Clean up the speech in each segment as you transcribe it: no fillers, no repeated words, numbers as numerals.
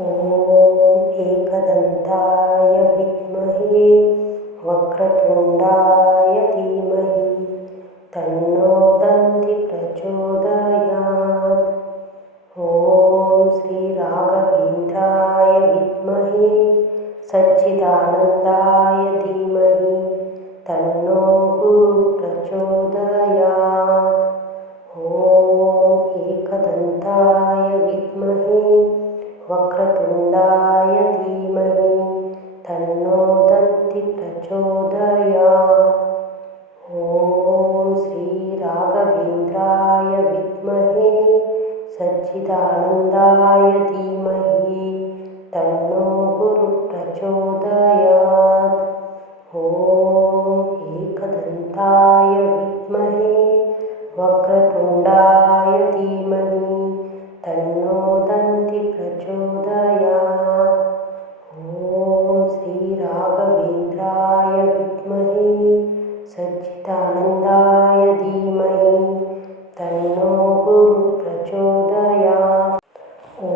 ॐ एकदन्ताय विद्महे वक्रतुण्डाय धीमहि तन्नो दन्ति प्रचोदयात्। ॐ श्रीराघवेन्द्राय विद्महे सच्चिदानन्दाय धीमहि तन्नो गुरुः प्रचोदयात्। ॐ एकदन्ताय विद्महे वक्रतुण्डाय धीमहि तन्नो दन्ति प्रचोदयात्। ॐ श्रीराघवेन्द्राय विद्महे सच्चिदानन्दाय धीमहि तन्नो गुरुः प्रचोदयात्। ॐ एकदन्ताय विद्महे वक्रतुण्डाय धीमहि तन्नो दन्ति प्रचोदयात्। ॐ श्रीराघवेन्द्राय विद्महे सच्चिदानन्दाय धीमहि तन्नो गुरुः प्रचोदयात्। ॐ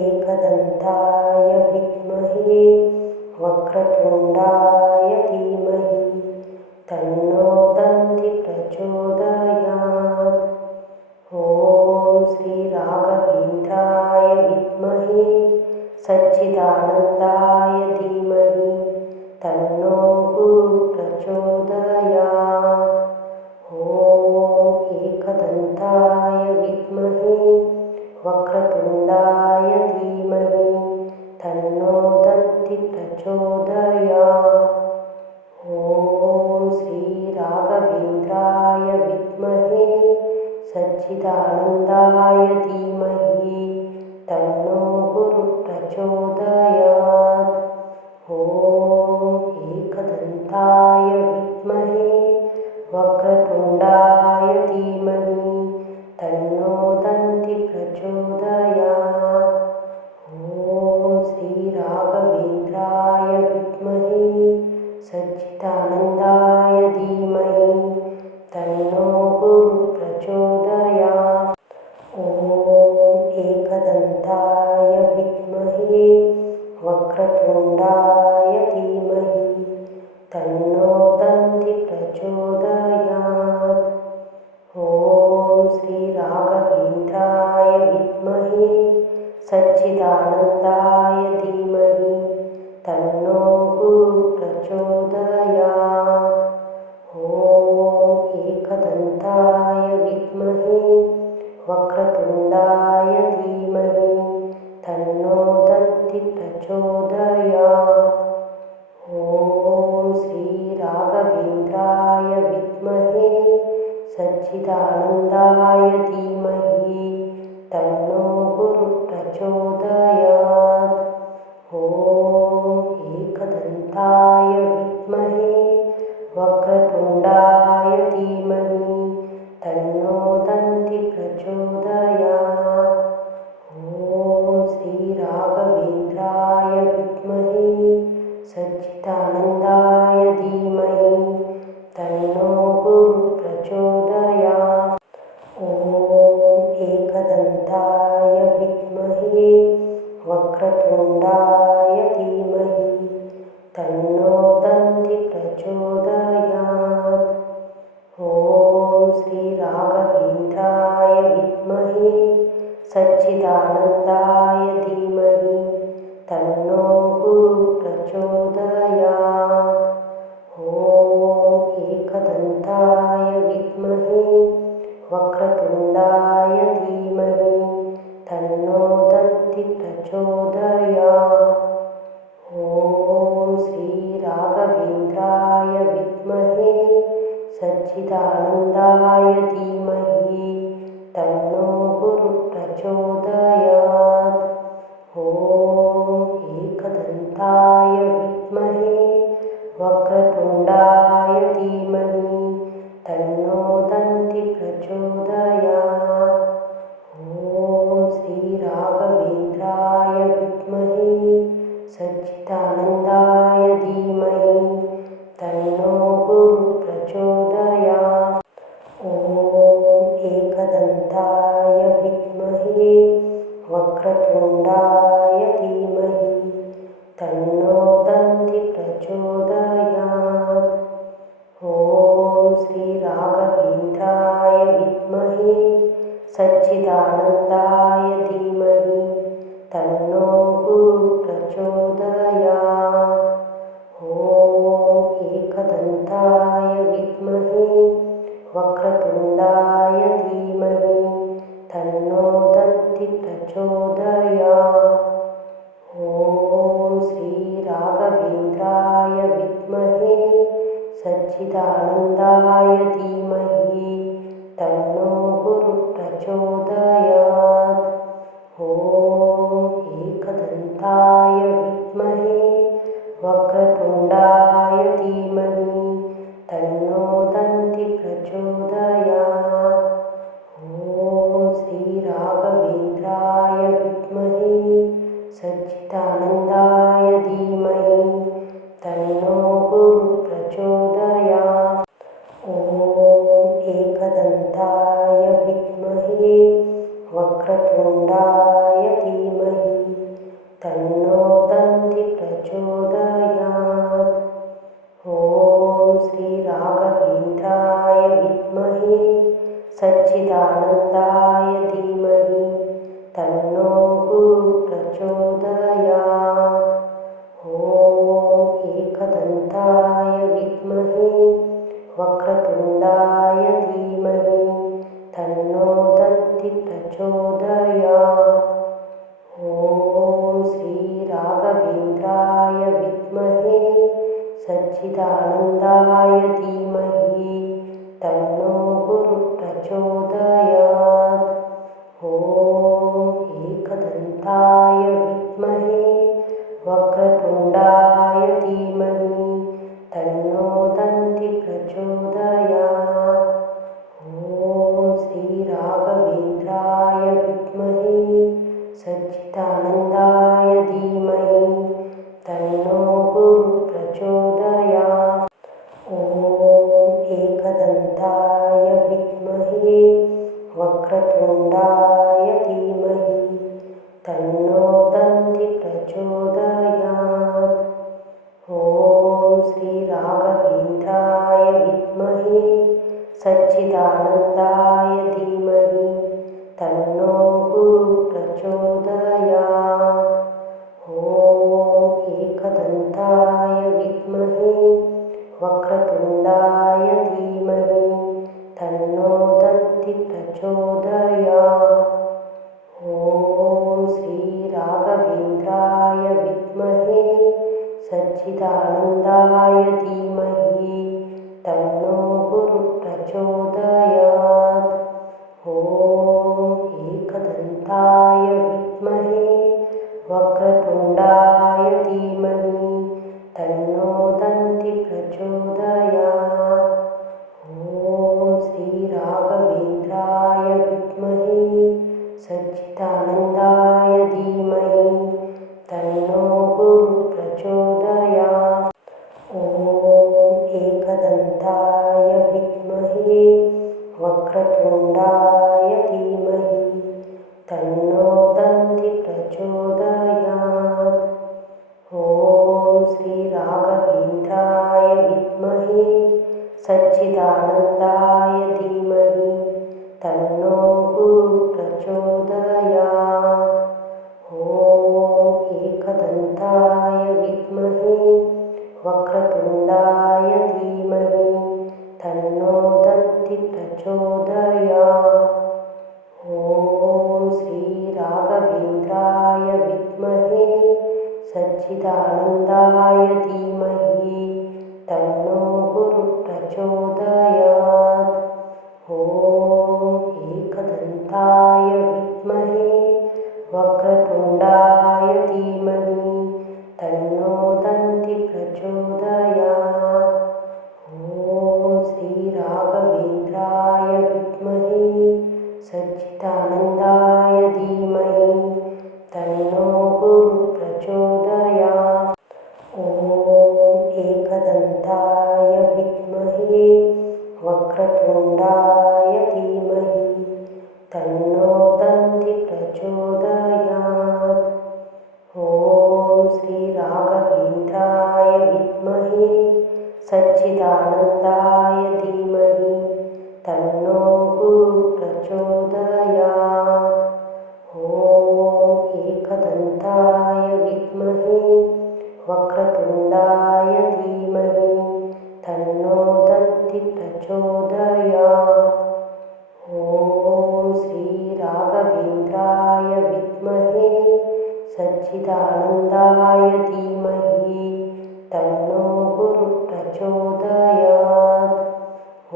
एकदन्ताय विद्महे वक्रतुण्डाय धीमहि तन्नो दन्ति प्रचोदयात्। ॐ श्रीराघवेन्द्राय विद्महे सच्चिदानन्दाय धीमहि तन्नो गुरुः प्रचोदयात्। ॐ एकदन्ताय विद्महे वक्रतुण्डाय धीमहि तन्नो दन्ति प्रचोदयात्। ॐ श्रीराघवेन्द्राय विद्महे सच्चिदानन्दाय धीमहि तन्नो गुरुः प्रचोदयात्। ॐ एकदन्ताय विद्महे वक्रतुण्डाय धीमहि तन्नो दन्ति प्रचोदयात्। ॐ श्रीराघवेन्द्राय विद्महे सच्चिदानन्दाय धीमहि तन्नो गुरुः प्रचोदयात्। ॐ एकदन्ताय विद्महे वक्रतुण्डाय धीमहि तन्नो दन्ति प्रचोदयात्। ॐ श्रीराघवेन्द्राय विद्महे सच्चिदानन्दाय धीमहि तन्नो गुरुः प्रचोदयात्। ॐ एकदन्ताय विद्महे वक्रतुण्डाय धीमहि तन्नो दन्ति प्रचोदयात्। ॐ श्रीराघवेन्द्राय विद्महे सच्चिदानन्दाय धीमहि तन्नो गुरुः प्रचोदयात्। ॐ एकदन्ताय विद्महे वक्रतुण्डाय धीमहि तन्नो दन्ति प्रचोदयात्। ॐ श्रीराघवेन्द्राय विद्महे सच्चिदानन्दाय धीमहि तन्नो गुरुः प्रचोदयात्। ॐ एकदन्ताय विद्महे वक्रतुण्डाय धीमहि तन्नो दन्ति प्रचोदयात्। ॐ श्रीराघवेन्द्राय विद्महे सच्चिदानन्दाय धीमहि तन्नो गुरुः प्रचोदयात्। ॐ एकदन्ताय विद्महे वक्रतुण्डाय धीमहि तन्नो दन्ति प्रचोदयात्। ॐ श्रीराघवेन्द्राय विद्महे सच्चिदानन्दाय धीमहि तन्नो गुरुः प्रचोदयात्। ॐ एकदन्ताय विद्महे वक्रतुण्डाय धीमहि तन्नो दन्ति प्रचोदयात्। ॐ श्रीराघवेन्द्राय विद्महे सच्चिदानन्दाय धीमहि तन्नो गुरुः प्रचोदयात्। ॐ एकदन्ताय विद्महे वक्रतुण्डाय प्रचोदयात्। ॐ श्रीराघवेन्द्राय विद्महे सच्चिदानन्दाय धीमहि तन्नो गुरुः प्रचोदयात्। ॐ एकदन्ताय विद्महे वक्रतुण्डाय धीमहि तन्नो दन्ति प्रचोदयात्। ॐ श्रीराघवेन्द्राय विद्महे सच्चिदानन्दाय धीमहि तन्नो गुरुः प्रचोदयात्। ॐ एकदन्ताय विद्महे वक्रतुण्डाय धीमहि तन्नो दन्ति प्रचोदयात्। ॐ श्रीराघवेन्द्राय विद्महे सच्चिदानन्दाय धीमहि तन्नो गुरुः प्रचोदयात्। ॐ एकदन्ताय विद्महे वक्रतुण्डाय धीमहि तन्नो दन्ति प्रचोदयात्। ॐ श्रीराघवेन्द्राय विद्महे सच्चिदानन्दाय धीमहि तन्नो गुरुः प्रचोदयात्। ॐ एकदन्ताय विद्महे वक्रतुण्डाय धीमहि तन्नो दन्ति प्रचोदयात्। ॐ श्रीराघवेन्द्राय विद्महे सच्चिदानन्दाय धीमहि तन्नो गुरुः प्रचोदयात्। ॐ एकदन्ताय विद्महे वक्रतुण्डाय धीमहि तन्नो दन्ति प्रचोदयात्। ॐ श्रीराघवेन्द्राय विद्महे सच्चिदानन्दाय धीमहि तन्नो गुरुः प्रचोदयात्। ॐ एकदन्ताय विद्महे वक्रतुण्डाय धीमहि तन्नो दन्ति प्रचोदयात्। ॐ श्रीराघवेन्द्राय विद्महे सच्चिदानन्दाय धीमहि तन्नो गुरुः प्रचोदयात्। ॐ एकदन्ताय विद्महे वक्रतुण्डाय धीमहि तन्नो दन्ति प्रचोदयात्। ॐ श्रीराघवेन्द्राय विद्महे सच्चिदानन्दाय धीमहि तन्नो गुरुः प्रचोदयात्। ॐ एकदन्ताय विद्महे वक्रतुण्डाय धीमहि तन्नो दन्ति प्रचोदयात्। ॐ श्रीराघवेन्द्राय विद्महे सच्चिदानन्दाय धीमहि तन्नो गुरुः प्रचोदयात्। ॐ एकदन्ताय विद्महे वक्रतुण्डाय धीमहि तन्नो दन्ति प्रचोदयात्। ॐ श्रीराघवेन्द्राय विद्महे सच्चिदानन्दाय धीमहि तन्नो गुरुः प्रचोदयात्। ॐ एकदन्ताय विद्महे वक्रतुण्डाय धीमहि तन्नो दन्ति प्रचोदयात्। ॐ श्रीराघवेन्द्राय विद्महे सच्चिदानन्दाय धीमहि तन्नो गुरुः प्रचोदयात्। ॐ एकदन्ताय विद्महे वक्रतुण्डाय धीमहि तन्नो दन्ति प्रचोदयात्। ॐ श्रीराघवेन्द्राय विद्महे सच्चिदानन्दाय धीमहि तन्नो गुरुः प्रचोदयात्। ॐ एकदन्ताय विद्महे वक्रतुण्डाय धीमहि तन्नो दन्ति प्रचोदयात्। ॐ श्रीराघवेन्द्राय विद्महे सच्चिदानन्दाय धीमहि तन्नो गुरुः प्रचोदयात्।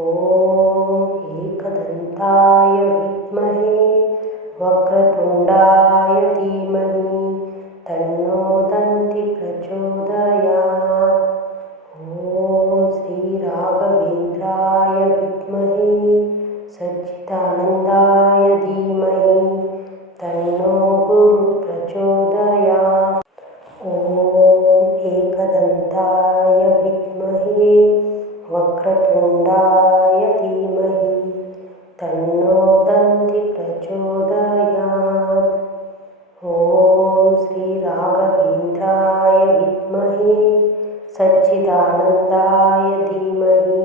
ॐ एकदन्ताय विद्महे वक्रतुण्डाय धीमहि तन्नो दन्तिः प्रचोदयात्। ॐ श्रीराघवेन्द्राय विद्महे सच्चिदानन्दाय धीमहि तन्नो गुरुः प्रचोदयात्। ॐ एकदन्ताय विद्महे वक्रतुण्डाय धीमहि तन्नो दन्तिः प्रचोदयात्। ॐ श्रीराघवेन्द्राय विद्महे सच्चिदानन्दाय धीमहि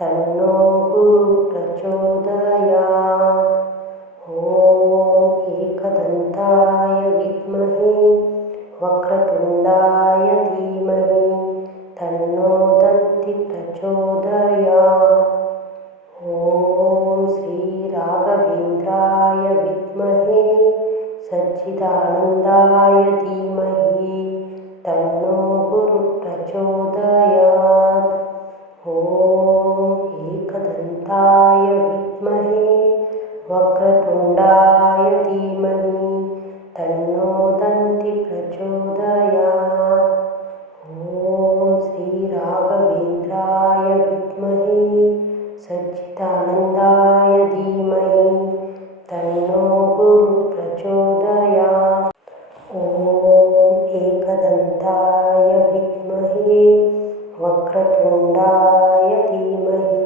तन्नो गुरुः प्रचोदयात्। ॐ एकदन्ताय विद्महे वक्रतुण्डाय धीमहि तन्नो दन्तिः प्रचोदयात्। ॐ श्रीराघवेन्द्राय विद्महे सच्चिदानन्दाय धीमहि तन्नो गुरुः प्रचोदयात्। ॐ एकदन्ताय विद्महे वक्रतुण्डाय धीमहि तन्नो दन्तिः प्रचोदयात्। ॐ श्रीराघवेन्द्राय विद्महे सच्चिदानन्दाय धीमहि तन्नो गुरुः प्रचोदयात्। ॐ एकदन्ताय विद्महे वक्रतुण्डाय धीमहि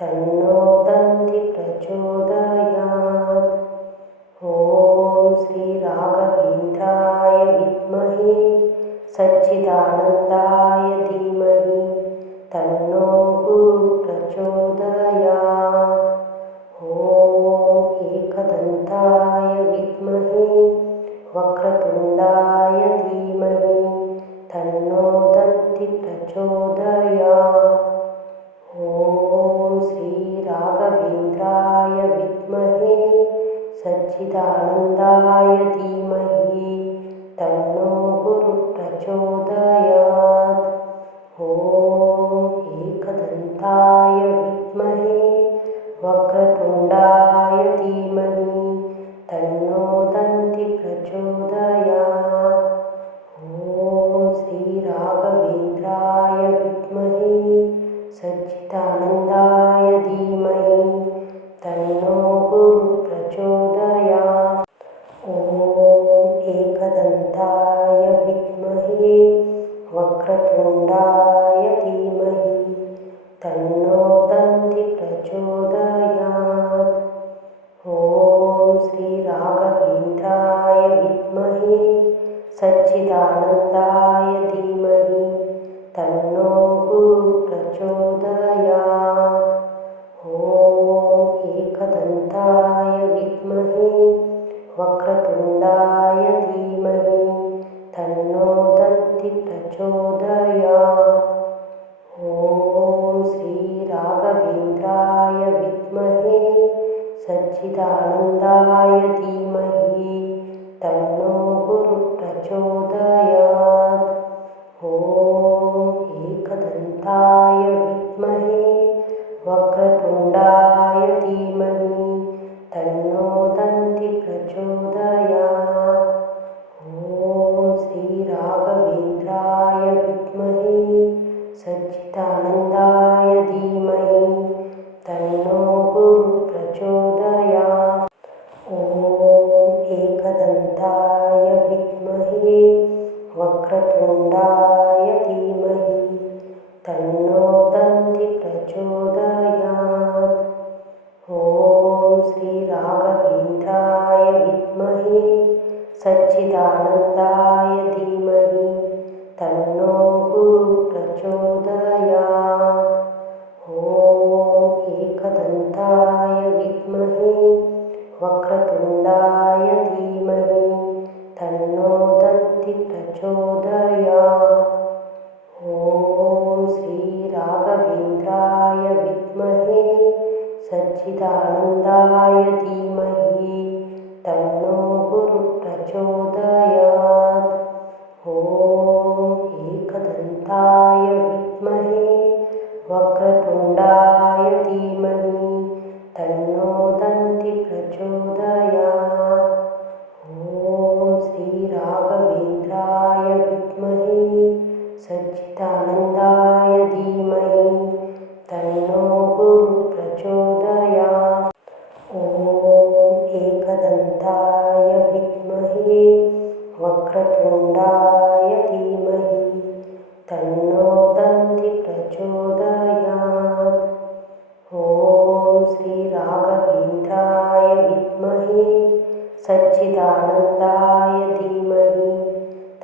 तन्नो दन्तिः प्रचोदयात्। ॐ श्रीराघवेन्द्राय विद्महे सच्चिदानन्दाय धीमहि तन्नो गुरुः प्रचोदयात्। ॐ एकदन्ताय विद्महे वक्रतुण्डाय धीमहि तन्नो दन्तिः प्रचोदयात्। ॐ श्रीराघवेन्द्राय विद्महे सच्चिदानन्दाय धीमहि तन्नो गुरुः प्रचोदयात्। ॐ एकदन्ताय विद्महे वक्रतुण्डाय धीमहि तन्नो दन्तिः प्रचोदयात्। ॐ श्रीराघवेन्द्राय विद्महे सच्चिदानन्दाय धीमहि तन्नो गुरुः प्रचोदयात्। ॐ एकदन्ताय विद्महे वक्रतुण्डाय धीमहि तन्नो दन्तिः प्रचोदयात्। ॐ श्रीराघवेन्द्राय विद्महे सच्चिदानन्दाय धीमहि तन्नो गुरुः प्रचोदयात्। ॐ एकदन्ताय विद्महे वक्रतुण्डाय धीमहि तन्नो दन्तिः प्रचोदयात्। ॐ श्रीराघवेन्द्राय विद्महे सच्चिदानन्दाय धीमहि तन्नो गुरुः प्रचोदयात्। ॐ एकदन्ताय विद्महे वक्रतुण्डाय धीमहि तन्नो दन्तिः प्रचोदयात्। ॐ श्रीराघवेन्द्राय विद्महे सच्चिदानन्दाय धीमहि तन्नो गुरुः प्रचोदयात्। ॐ एकदन्ताय विद्महे वक्रतुण्डाय धीमहि तन्नो दन्तिः प्रचोदयात्। ॐ श्रीराघवेन्द्राय विद्महे सच्चिदानन्दाय धीमहि तन्नो गुरुः प्रचोदयात्। ॐ एकदन्ताय विद्महे वक्रतुण्डाय धीमहि तन्नो दन्तिः प्रचोदयात्। ॐ श्रीराघवेन्द्राय विद्महे सच्चिदानन्दाय धीमहि तन्नो गुरुः प्रचोदयात्। वक्रतुण्डाय धीमहि तन्नो दन्ति प्रचोदयात्। ॐ श्री राघवेन्द्राय विद्महे सच्चिदानन्दाय धीमहि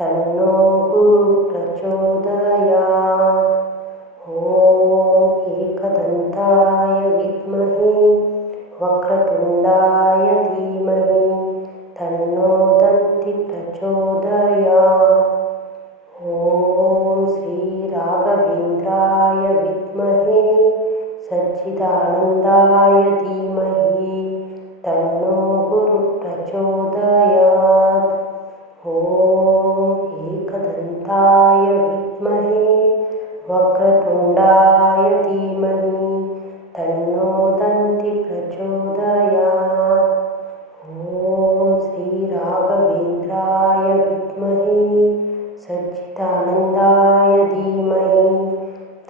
तन्नो गुरुः प्रचोदयात्। ॐ एकदन्ताय विद्महे वक्रतुण्डाय धीमहि तन्नो दन्ति प्रचोदयात्। ॐ श्री राघवेन्द्राय विद्महे सच्चिदानन्दाय धीमहि तन्नो गुरुः प्रचोदयात्। ॐ एकदन्ताय विद्महे वक्रतुण्डाय धीमहि तन्नो दन्ति प्रचोदयात्। ॐ श्री राघवेन्द्राय विद्महे सच्चिदानन्दाय धीमहि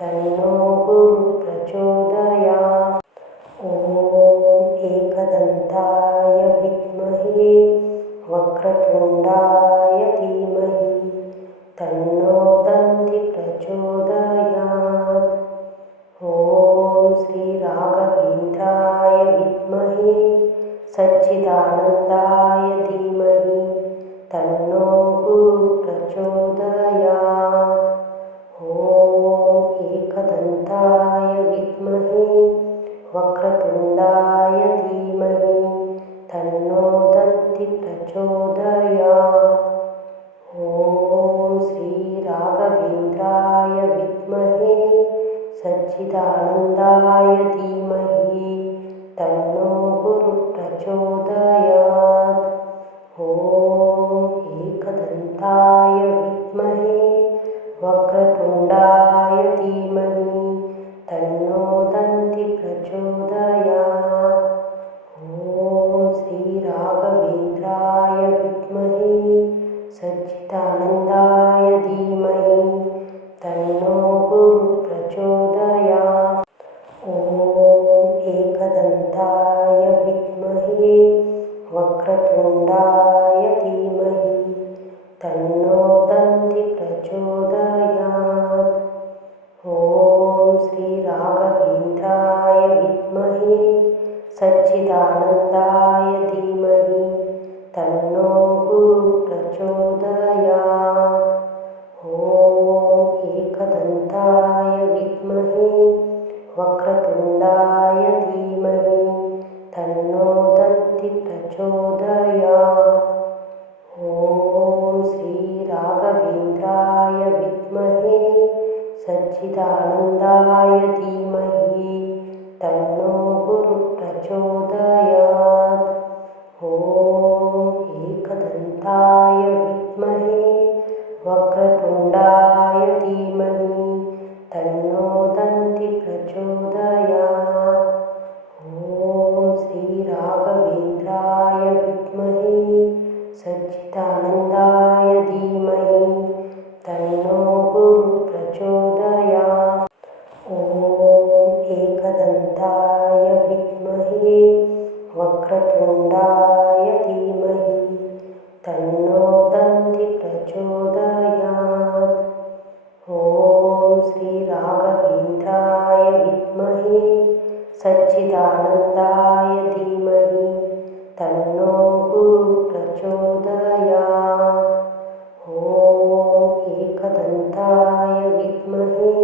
तन्नो गुरुः प्रचोदयात्। ॐ एकदन्ताय विद्महे वक्रतुण्डाय धीमहि तन्नो दन्ति प्रचोदयात्। ॐ श्री राघवेन्द्राय विद्महे सच्चिदानन्दाय धीमहि तन्नो गुरुः प्रचोदयात्। ॐ एकदन्ताय विद्महे वक्रतुण्डाय धीमहि तन्नो दन्ति प्रचोदयात्। ॐ श्री राघवेन्द्राय विद्महे सच्चिदानन्दाय धीमहि तन्नो गुरुः प्रचोदयात्। ॐ एकदन्ताय विद्महे वक्रतुण्डाय धीमहि तन्नो दन्ति प्रचोदयात्। ॐ श्री राघवेन्द्राय विद्महे सच्चिदानन्दाय धीमहि तन्नो गुरुः प्रचोदयात्। ॐ एकदन्ताय विद्महे वक्रतुण्डाय धीमहि तन्नो दन्ति प्रचोदयात्। ॐ श्री राघवेन्द्राय विद्महे सच्चिदानन्दाय धीमहि तन्नो गुरुः प्रचोदयात्। ॐ एकदन्ताय विद्महे वक्रतुण्डाय धीमहि तन्नो दन्ति प्रचोदयात्। ॐ श्री राघवेन्द्राय विद्महे सच्चिदानन्दाय धीमहि तन्नो गुरुः प्रचोदयात्। ॐ एकदन्ताय विद्महे वक्रतुण्डाय धीमहि तन्नो दन्ति प्रचोदयात्। ॐ श्री राघवेन्द्राय विद्महे सच्चिदानन्दाय धीमहि तन्नो गुरुः प्रचोदयात्। ॐ एकदन्ताय विद्महे वक्रतुण्डाय धीमहि तन्नो दन्ति प्रचोदयात्। ॐ श्री राघवेन्द्राय विद्महे सच्चिदानन्दाय धीमहि तन्नो गुरुः प्रचोदयात्। ॐ एकदन्ताय विद्महे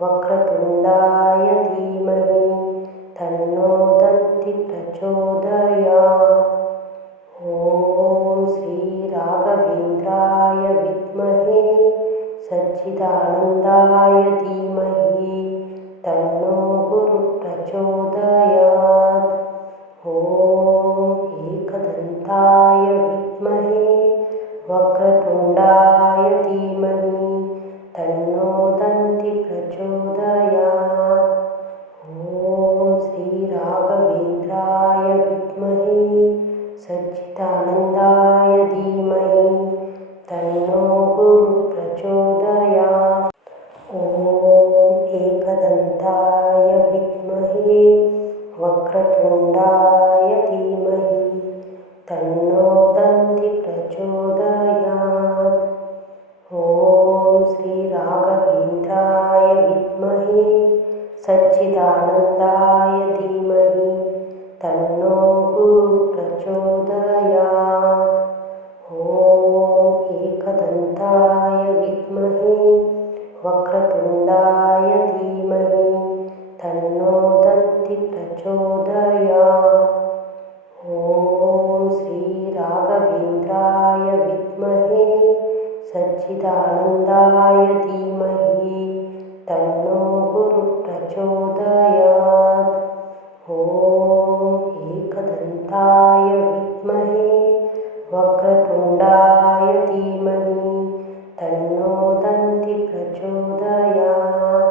वक्रतुण्डाय धीमहि तन्नो दन्ति प्रचोदयात्। ॐ श्री राघवेन्द्राय विद्महे सच्चिदानन्दाय धीमहि तन्नो गुरुः प्रचोदयात्। ॐ एकदन्ताय विद्महे वक्रतुण्डाय धीमहि तन्नो दन्ति प्रचोदयात्। ॐ श्री राघवेन्द्राय विद्महे सच्चिदानन्दाय धीमहि तन्नो गुरुः प्रचोदयात्। ॐ एकदन्ताय विद्महे वक्रतुण्डाय धीमहि तन्नो दन्ति प्रचोदयात्। सच्चिदानन्दाय धीमहि तन्नो गुरुः प्रचोदयात्। ॐ एकदन्ताय विद्महे वक्रतुण्डाय धीमहि तन्नो दन्ति प्रचोदयात्। ॐ श्रीराघवेन्द्राय विद्महे सच्चिदानन्दाय धीमहि तन्नो गुरुः प्रचोदयात्। ॐ एकदन्ताय विद्महे वक्रतुण्डाय धीमहि तन्नो दन्ति प्रचोदयात्।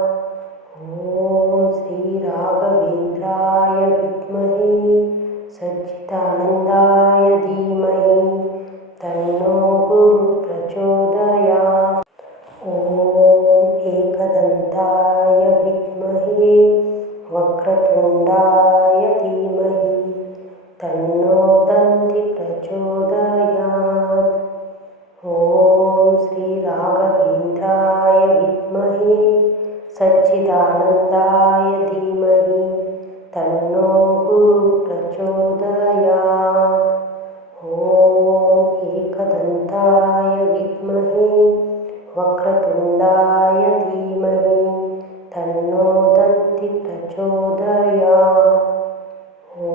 ॐ श्रीराघवेन्द्राय विद्महे सच्चिदानन्दाय धीमहि तन्नो गुरुः प्रचोदयात्। ॐ एकदन्ताय विद्महे वक्रतुण्डाय धीमहि तन्नो दन्ति प्रचोदयात्। ॐ श्रीराघवेन्द्राय विद्महे सच्चिदानन्दाय धीमहि तन्नो गुरुः प्रचोदयात्। ॐ एकदन्ताय विद्महे वक्रतुण्डाय धीमहि तन्नो दन्ति प्रचोदयात्। ॐ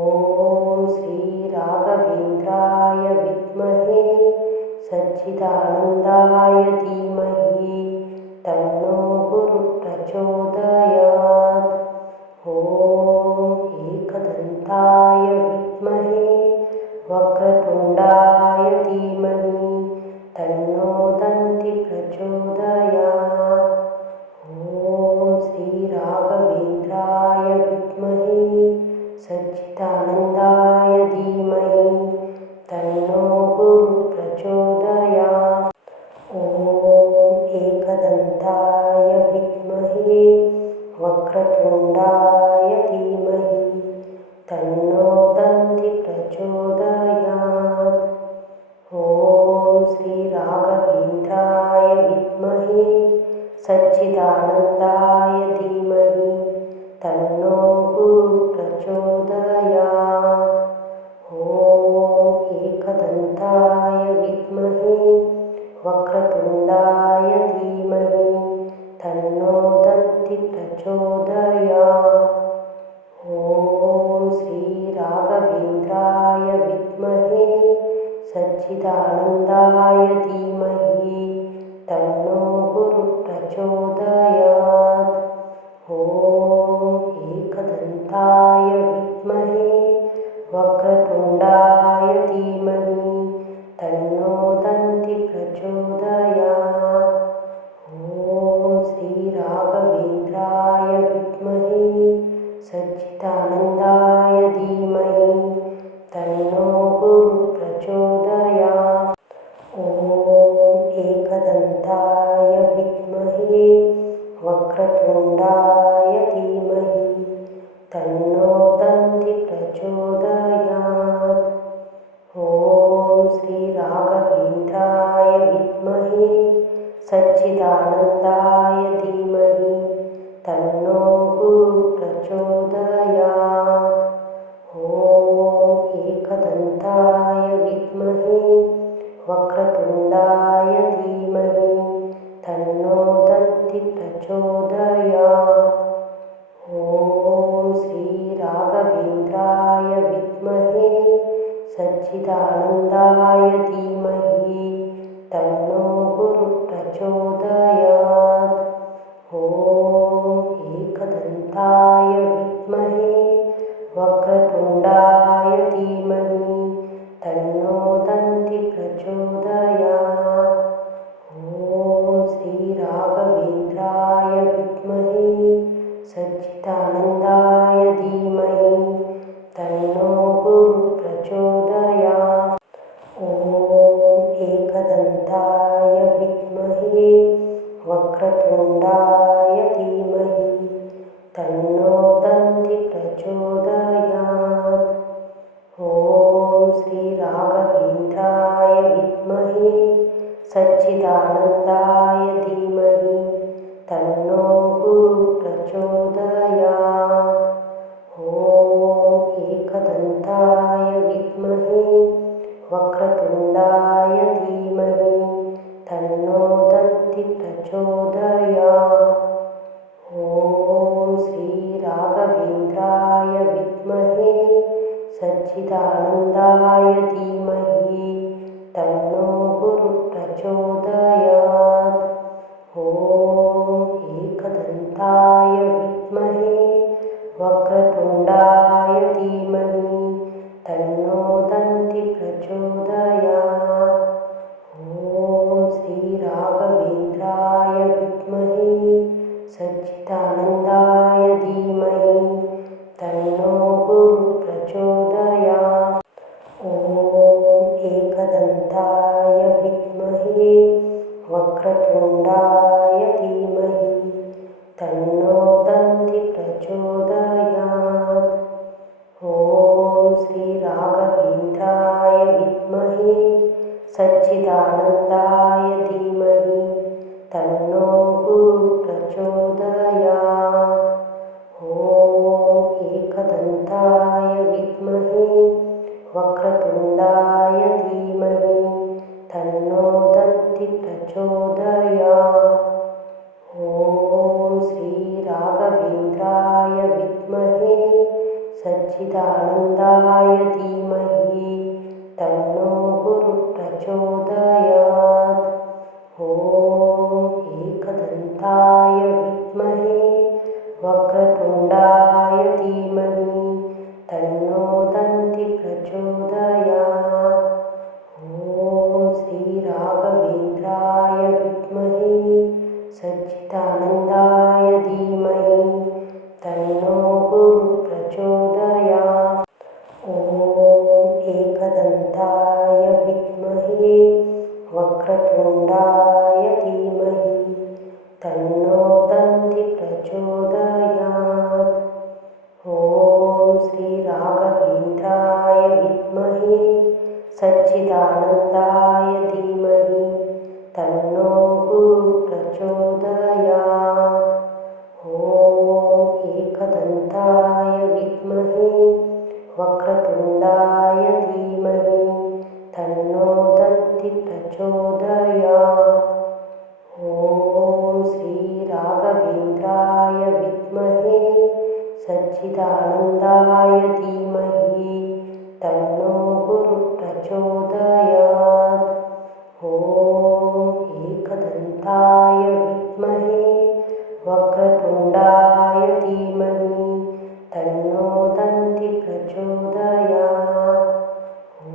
श्रीराघवेन्द्राय विद्महे सच्चिदानन्दाय धीमहि तन्नो गुरुः प्रचोदयात्। ॐ एकदन्ताय विद्महे वक्रतुण्डाय धीमहि तन्नो दन्ति प्रचोदयात्। ॐ श्रीराघवेन्द्राय विद्महे सच्चिदानन्दाय धीमहि तन्नो गुरुः प्रचोदयात्। ॐ एकदन्ताय विद्महे वक्रतुण्डाय धीमहि तन्नो दन्ति प्रचोदयात्। ॐ श्रीराघवेन्द्राय विद्महे सच्चिदानन्दाय धीमहि तन्नो गुरुः प्रचोदयात्। ॐ एकदन्ताय विद्महे वक्रतुण्डाय धीमहि तन्नो दन्ति प्रचोदयात्। ॐ श्रीराघवेन्द्राय विद्महे सच्चिदानन्दाय धीमहि तन्नो गुरुः प्रचोदयात्। ॐ एकदन्ताय विद्महे वक्रतुण्डाय धीमहि तन्नो दन्ति प्रचोदयात्। ॐ श्रीराघवेन्द्राय विद्महे सच्चिदानन्दाय धीमहि तन्नो गुरुः प्रचोदयात्। ॐ एकदन्ताय विद्महे वक्रतुण्डाय धीमहि तन्नो दन्ति प्रचोदयात्। ॐ श्रीराघवेन्द्राय विद्महे सच्चिदानन्दाय धीमहि तन्नो गुरुः प्रचोदयात्। ॐ एकदन्ताय विद्महे वक्रतुण्डाय धीमहि तन्नो दन्ति प्रचोदयात्। ॐ श्रीराघवेन्द्राय विद्महे सच्चिदानन्दाय धीमहि तन्नो गुरुः प्रचोदयात्। ॐ एकदन्ताय विद्महे वक्रतुण्डाय धीमहि तन्नो दन्ति प्रचोदयात्। ॐ श्रीराघवेन्द्राय विद्महे सच्चिदानन्दाय धीमहि तन्नो गुरुः प्रचोदयात्। ॐ एकदन्ताय विद्महे वक्रतुण्डाय धीमहि तन्नो दन्ति प्रचोदयात्। ॐ श्रीराघवेन्द्राय विद्महे सच्चिदानन्दाय धीमहि तन्नो गुरुप्रचोदयात्। ॐ एकदन्ताय विद्महे वक्रतुण्डाय धीमहि तन्नो दन्ति प्रचोदयात्। ॐ श्रीराघवेन्द्राय विद्महे सच्चिदानन्दाय धीमहि तन्नो गुरुप्रचोदयात्। ॐ एकदन्ताय विद्महे वक्रतुण्डाय धीमहि तन्नो दन्ति प्रचोदयात्। ॐ श्रीराघवेन्द्राय विद्महे सच्चिदानन्दाय धीमहि तन्नो गुरुप्रचोदयात्। ॐ एकदन्ताय विद्महे वक्रतुण्डाय धीमहि तन्नो दन्ति प्रचोदयात्। ॐ श्रीराघवेन्द्राय विद्महे सच्चिदानन्दाय धीमहि तन्नो गुरुप्रचोदयात्। ॐ एकदन्ताय विद्महे वक्रतुण्डाय धीमहि तन्नो दन्ति प्रचोदयात्। ॐ श्रीराघवेन्द्राय विद्महे सच्चिदानन्दाय धीमहि तन्नो गुरुप्रचोदयात्। ॐ एकदन्ताय विद्महे वक्रतुण्डाय धीमहि तन्नो दन्ति प्रचोदयात्। ॐ श्रीराघवेन्द्राय विद्महे सच्चिदानन्दाय धीमहि तन्नो गुरुप्रचोदयात्। ॐ एकदन्ताय विद्महे वक्रतुण्डाय धीमहि तन्नो दन्ति प्रचोदयात्। ॐ श्रीराघवेन्द्राय विद्महे सच्चिदानन्दाय धीमहि तन्नो गुरुप्रचोदयात्। ॐ एकदन्ताय विद्महे वक्रतुण्डाय धीमहि तन्नो दन्ति प्रचोदयात्। ॐ श्रीराघवेन्द्राय विद्महे सच्चिदानन्दाय धीमहि तन्नो गुरुप्रचोदयात्। ॐ एकदन्ताय विद्महे वक्रतुण्डाय धीमहि तन्नो दन्ति प्रचोदयात्। ॐ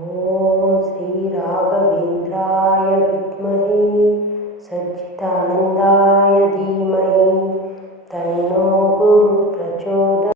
श्रीराघवेन्द्राय विद्महे सच्चिदानन्दाय